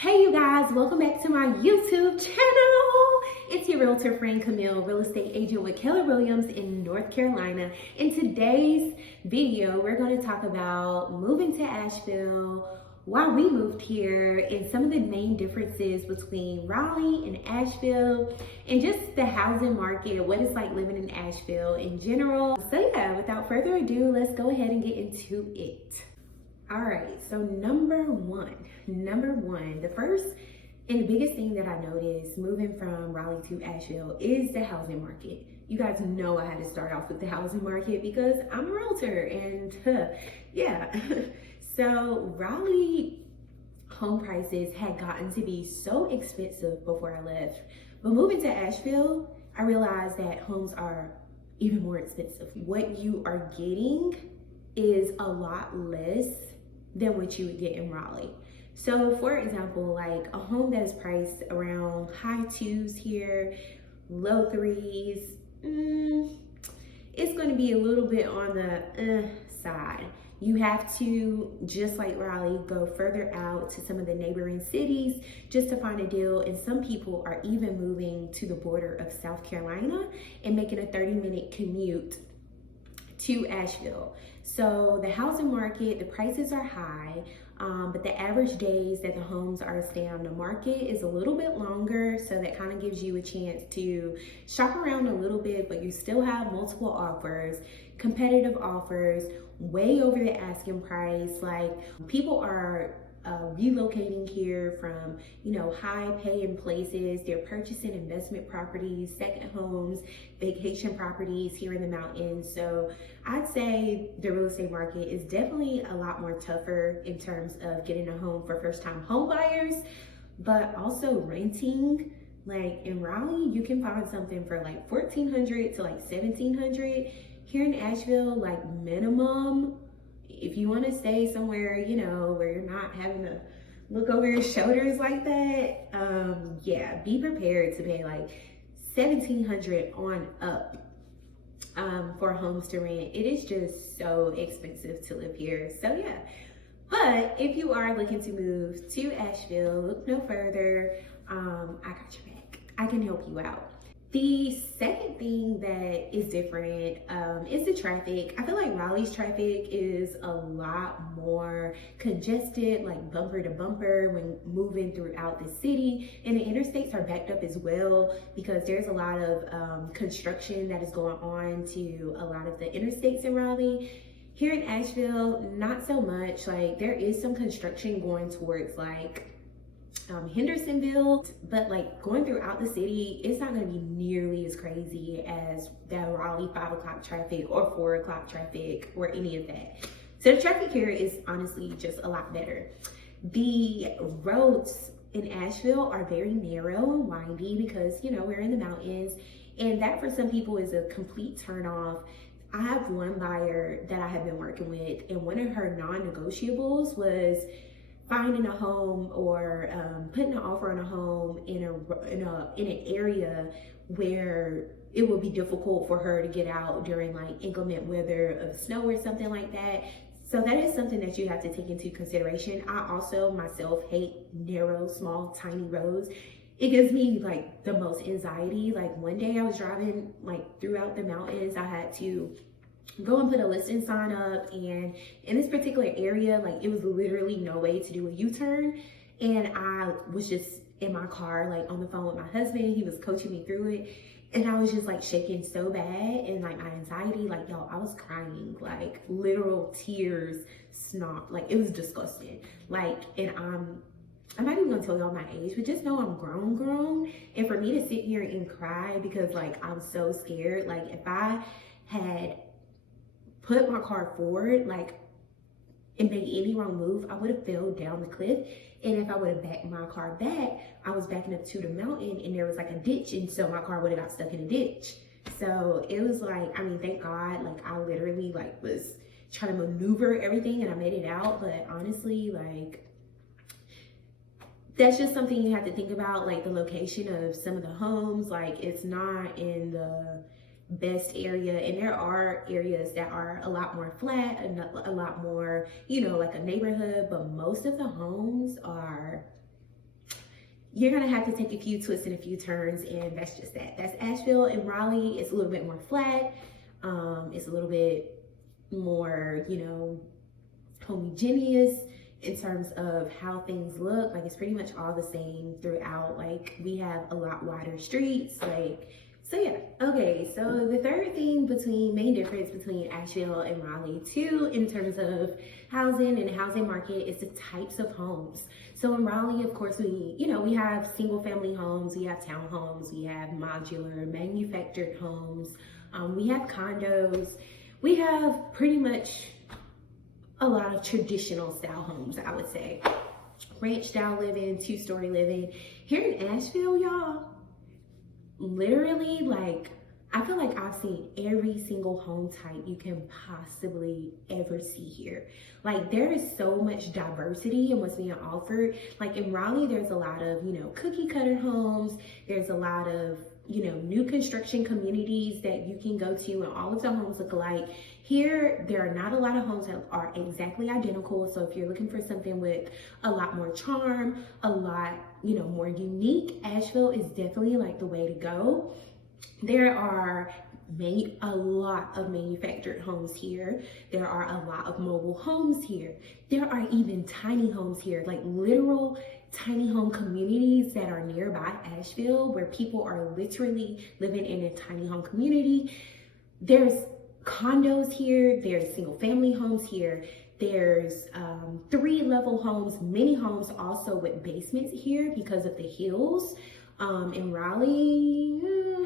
Hey you guys, welcome back to my YouTube channel. It's your realtor friend Camille, real estate agent with Keller in North Carolina. In today's video, we're going to talk about moving to Asheville, why we moved here, and some of the main differences between Raleigh and Asheville, and just the housing market, what it's like living in Asheville in general. So yeah, without further ado, let's go ahead and get into it. All right, so number one, the first and the biggest thing that I noticed moving from Raleigh to Asheville is the housing market. You guys know I had to start off with the housing market because I'm a realtor and yeah. So Raleigh home prices had gotten to be so expensive before I left. But moving to Asheville, I realized that homes are even more expensive. What you are getting is a lot less than what you would get in Raleigh. So for example, like a home that is priced around high twos here, low threes, it's going to be a little bit on the side. You have to, just like Raleigh, go further out to some of the neighboring cities just to find a deal. And some people are even moving to the border of South Carolina and making a 30-minute commute to Asheville. So the housing market, the prices are high, but the average days that the homes are staying on the market is a little bit longer. So that kind of gives you a chance to shop around a little bit, but you still have multiple offers, competitive offers, way over the asking price. Like people are relocating here from, high paying places. They're purchasing investment properties, second homes, vacation properties here in the mountains. So I'd say the real estate market is definitely a lot more tougher in terms of getting a home for first time home buyers, but also renting. Like in Raleigh, you can find something for like $1,400 to like $1,700. Here in Asheville, like minimum, if you want to stay somewhere, where you're not having to look over your shoulders like that, yeah, be prepared to pay like $1,700 on up for homes to rent. It is just so expensive to live here. So yeah, but if you are looking to move to Asheville, look no further. I got your back. I can help you out. The second thing that is different is the traffic. I feel like Raleigh's traffic is a lot more congested, like bumper to bumper when moving throughout the city. And the interstates are backed up as well because there's a lot of construction that is going on to a lot of the interstates in Raleigh. Here in Asheville, not so much. Like there is some construction going towards like Hendersonville, but like going throughout the city, it's not going to be nearly as crazy as that Raleigh 5 o'clock traffic or 4 o'clock traffic or any of that. So the traffic here is honestly just a lot better. The roads in Asheville are very narrow and windy because, we're in the mountains, and that for some people is a complete turnoff. I have one buyer that I have been working with, and one of her non-negotiables was finding a home or putting an offer on a home in an area where it will be difficult for her to get out during like inclement weather of snow or something like that. So that is something that you have to take into consideration. I also myself hate narrow, small, tiny roads. It gives me like the most anxiety. Like one day I was driving like throughout the mountains. I had to go and put a listing sign up, and in this particular area, like it was literally no way to do a U-turn, and I was just in my car like on the phone with my husband. He was coaching me through it, and I was just like shaking so bad, and like my anxiety, like y'all, I was crying, like literal tears snot, like it was disgusting. Like, and I'm not even gonna tell y'all my age, but just know I'm grown, and for me to sit here and cry because like I'm so scared, like if I had put my car forward, like, and made any wrong move, I would have fell down the cliff. And if I would have backed my car back, I was backing up to the mountain and there was like a ditch, and so my car would have got stuck in a ditch. So it was like, thank God, like I literally like was trying to maneuver everything and I made it out. But honestly, like that's just something you have to think about, like the location of some of the homes. Like it's not in the best area, and there are areas that are a lot more flat and a lot more, like a neighborhood, but most of the homes are you're gonna have to take a few twists and a few turns, and that's just that. That's Asheville. And Raleigh, it's a little bit more flat. It's a little bit more, you know, homogeneous in terms of how things look. Like, it's pretty much all the same throughout. Like, we have a lot wider streets, like, so yeah. Okay, so the third thing main difference between Asheville and Raleigh too, in terms of housing and housing market, is the types of homes. So in Raleigh, of course, we have single family homes, we have townhomes, we have modular manufactured homes, we have condos, we have pretty much a lot of traditional style homes, I would say. Ranch style living, 2-story living. Here in Asheville, y'all, literally, like, I feel like I've seen every single home type you can possibly ever see here. Like, there is so much diversity in what's being offered. Like, in Raleigh, there's a lot of, you know, cookie cutter homes. There's a lot of, you know, new construction communities that you can go to, and all of the homes look alike. Here, there are not a lot of homes that are exactly identical. So if you're looking for something with a lot more charm, a lot, you know, more unique, Asheville is definitely like the way to go. There are a lot of manufactured homes here. There are a lot of mobile homes here. There are even tiny homes here, like literal tiny home communities that are nearby Asheville, where people are literally living in a tiny home community. There's condos here, there's single family homes here, there's 3-level homes, many homes also with basements here because of the hills. In Raleigh,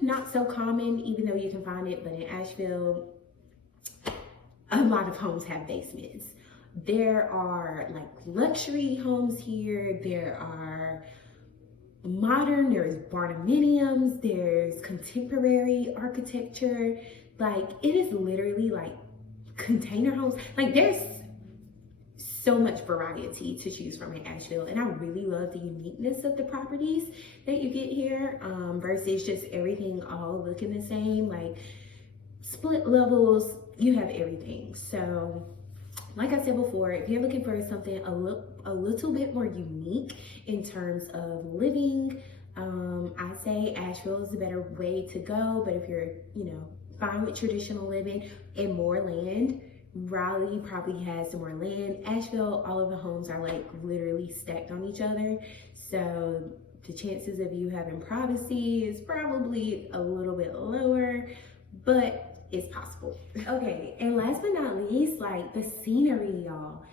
not so common, even though you can find it, but in Asheville, a lot of homes have basements. There are like luxury homes here, there are modern, there's barndominiums, there's contemporary architecture. Like, it is literally like container homes. Like, there's so much variety to choose from in Asheville, and I really love the uniqueness of the properties that you get here, versus just everything all looking the same. Like, split levels, you have everything. So like I said before, if you're looking for something a little bit more unique in terms of living, I say Asheville is a better way to go. But if you're, you know, fine with traditional living and more land, Raleigh probably has some more land. Asheville, all of the homes are like literally stacked on each other. So the chances of you having privacy is probably a little bit lower, but it's possible. Okay, and last but not least, like the scenery, y'all.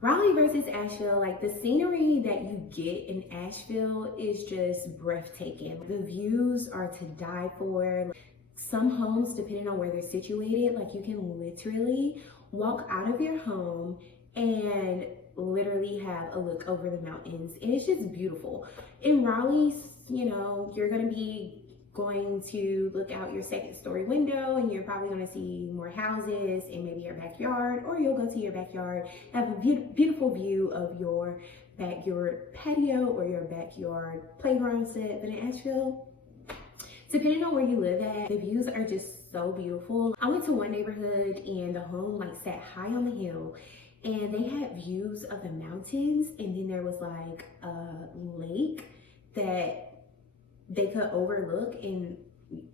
Raleigh versus Asheville, like the scenery that you get in Asheville is just breathtaking. The views are to die for. Some homes, depending on where they're situated, like you can literally walk out of your home and literally have a look over the mountains, and it's just beautiful. In Raleigh, you know, you're gonna be going to look out your 2nd-story window and you're probably going to see more houses and maybe your backyard, or you'll go to your backyard, have a beautiful view of your backyard patio or your backyard playground set. But in Asheville, depending on where you live at, the views are just so beautiful. I went to one neighborhood and the home like sat high on the hill, and they had views of the mountains, and then there was like a lake that they could overlook, and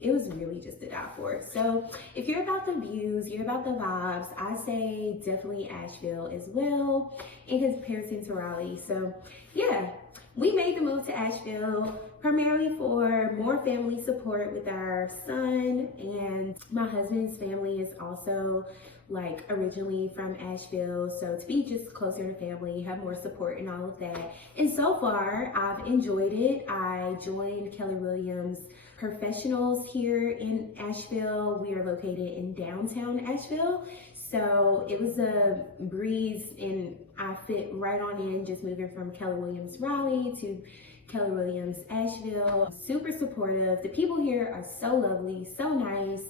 it was really just to die for. So if you're about the views, you're about the vibes, I say definitely Asheville as well in comparison to Raleigh. So yeah, we made the move to Asheville primarily for more family support with our son, and my husband's family is also like originally from Asheville, so to be just closer to family, have more support and all of that. And so far I've enjoyed it. I joined Keller Williams Professionals here in Asheville. We are located in downtown Asheville, so it was a breeze and I fit right on in, just moving from Keller Williams Raleigh to Keller Williams Asheville. Super supportive. The people here are so lovely, so nice,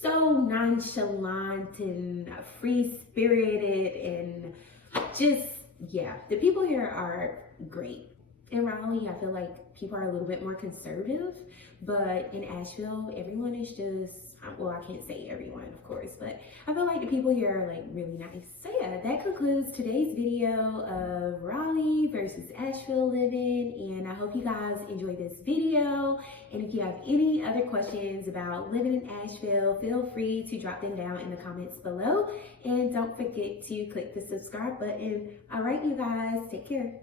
so nonchalant and free-spirited, and just, yeah, the people here are great. In Raleigh, I feel like people are a little bit more conservative, but in Asheville, everyone is just, well, I can't say everyone, of course, but I feel like the people here are like really nice. So yeah, that concludes today's video of Raleigh versus Asheville living, and I hope you guys enjoyed this video. And if you have any other questions about living in Asheville, feel free to drop them down in the comments below, and don't forget to click the subscribe button. All right, you guys, take care.